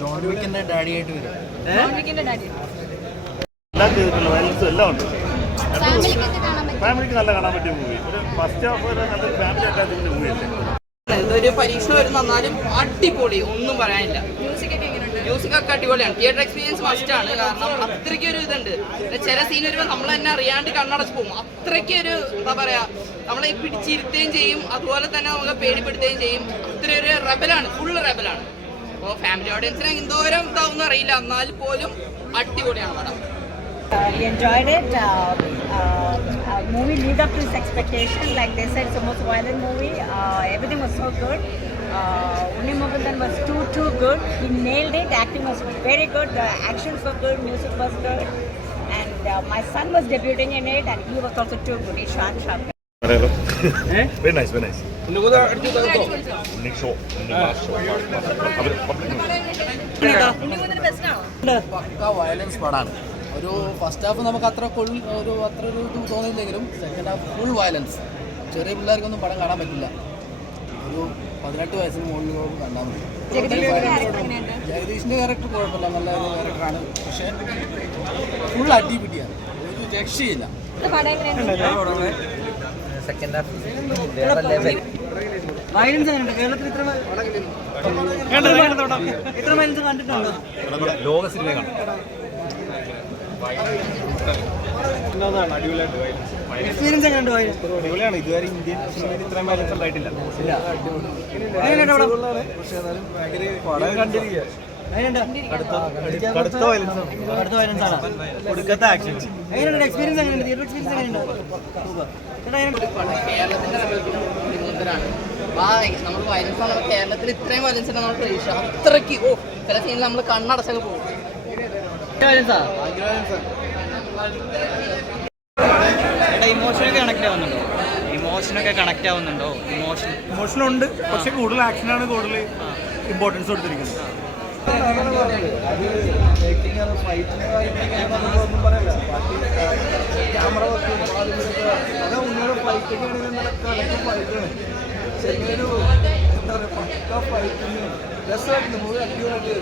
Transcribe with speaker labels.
Speaker 1: John വിക്കിന്റെ daddy ആയിട്ട് വരും.
Speaker 2: എല്ലാം ചെയ്തിട്ടുള്ള വയലൻസും എല്ലാം ഉണ്ട്. ഫാമിലിക്ക് നല്ല കാണാൻ പറ്റിയ മൂവി ഒരു ഫസ്റ്റ് ഹാഫ് ഒരു നല്ലൊരു ഫാമിലി അറ്റാച്ചിന്റെ മൂവി അല്ലേ?
Speaker 3: ഇതൊരു പരീക്ഷ വരുന്ന എന്നാലും അടിപൊളി. ഒന്നും പറയാനില്ല. മ്യൂസിക് ഒക്കെ അടിപൊളിയാണ്. തിയേറ്റർ എക്സ്പീരിയൻസ് മസ്റ്റ് ആണ്. കാരണം അത്രയ്ക്ക് ഒരു ഇതുണ്ട്. ചില സീൻ വരുമ്പോൾ നമ്മൾ തന്നെ അറിയാണ്ട് കണ്ണടച്ച് പോകും. അത്രയ്ക്ക് ഒരു എന്താ പറയാ നമ്മളെ പിടിച്ചിരുത്തുകയും ചെയ്യും. അതുപോലെ തന്നെ നമുക്ക് പേടിപ്പെടുത്തുകയും ചെയ്യും. അത്ര ഒരു റെബലാണ് ഫുൾ റെബലാണ് അപ്പോൾ ഫാമിലി ഓഡിയൻസിന് എന്തോരം ഇതാവും അറിയില്ല എന്നാൽ പോലും അടിപൊളിയാണ് പടം
Speaker 4: Uh, we enjoyed it. Uh, uh, uh, movie lived up to its expectation. Like they said, it's the most violent movie. Uh, everything was so good. Uh, Unni Mugundan was too too good. He nailed it. Acting was very good. The actions were good. Music was good. And uh, my son was debuting in it, and he was also too good. Ishan Sharkar.
Speaker 2: അറിയാലോ very nice very nice
Speaker 1: violence പടാണ്. ഒരു first half നമുക്ക് അത്ര ഒരു അത്ര ഒരു ഇത് തോന്നിയില്ലെങ്കിലും second half full violence ചെറിയ പിള്ളേർക്കൊന്നും പടം കാണാൻ പറ്റില്ല. ഒരു പതിനെട്ട് വയസ്സിന് മുകളിൽ കണ്ടാൽ മതി. ജഗദീഷിന്റെ ക്യാരക്ടർ കുഴപ്പമില്ല നല്ല ക്യാരക്ടറാണ് പക്ഷേ ഫുൾ അടിപിടിയാണ് ഒരു രക്ഷയില്ല. സെക്കൻഡ് ഹാഫ്
Speaker 5: വേറെ ലെവൽ
Speaker 2: ലോക സിനിമ
Speaker 5: എക്സ്പീരിയൻസ് എങ്ങനെയുണ്ട്
Speaker 2: അടിപൊളിയാണ്. ഇതുവരെ ഇന്ത്യൻ സിനിമയിൽ ഇത്രയും വയലൻസ് ഉണ്ടായിട്ടില്ല.
Speaker 5: അവിടെ
Speaker 2: കണ്ടിരിക്കുക.
Speaker 5: എങ്ങനെയുണ്ട്
Speaker 2: കടുത്ത വയലൻസ്
Speaker 5: അടുത്ത വയലൻസ് ആണ്.
Speaker 2: കൊടുക്കത്തെ ആക്ഷൻസ്
Speaker 5: എങ്ങനെയുണ്ട്? എക്സ്പീരിയൻസ് എങ്ങനെയുണ്ട്? തിയേറ്റർ എക്സ്പീരിയൻസ് എങ്ങനെയുണ്ട്
Speaker 3: നമ്മൾ വയലൻസ് ആണ്. കേരളത്തിൽ ഇത്രയും വയലൻസ് ആണ് നമ്മൾ പ്രതീക്ഷ. അത്രയ്ക്ക് ഓ ചില സീനിൽ നമ്മൾ കണ്ണടച്ചൊക്കെ പോകും.
Speaker 5: ഇമോഷനൊക്കെ കണക്ട് ആവുന്നുണ്ടോ? ഇമോഷനൊക്കെ കണക്ട് ആവുന്നുണ്ടോ? ഇമോഷൻ
Speaker 2: ഉണ്ട്. പക്ഷെ കൂടുതൽ ആക്ഷനാണ് കൂടുതൽ ഇമ്പോർട്ടൻസ് കൊടുത്തിരിക്കുന്നത്.
Speaker 1: എന്താ പറയുക പക്ക ഫൈറ്റിന് രസമായിട്ട് മൂവി അടിപൊളിയായിട്ട്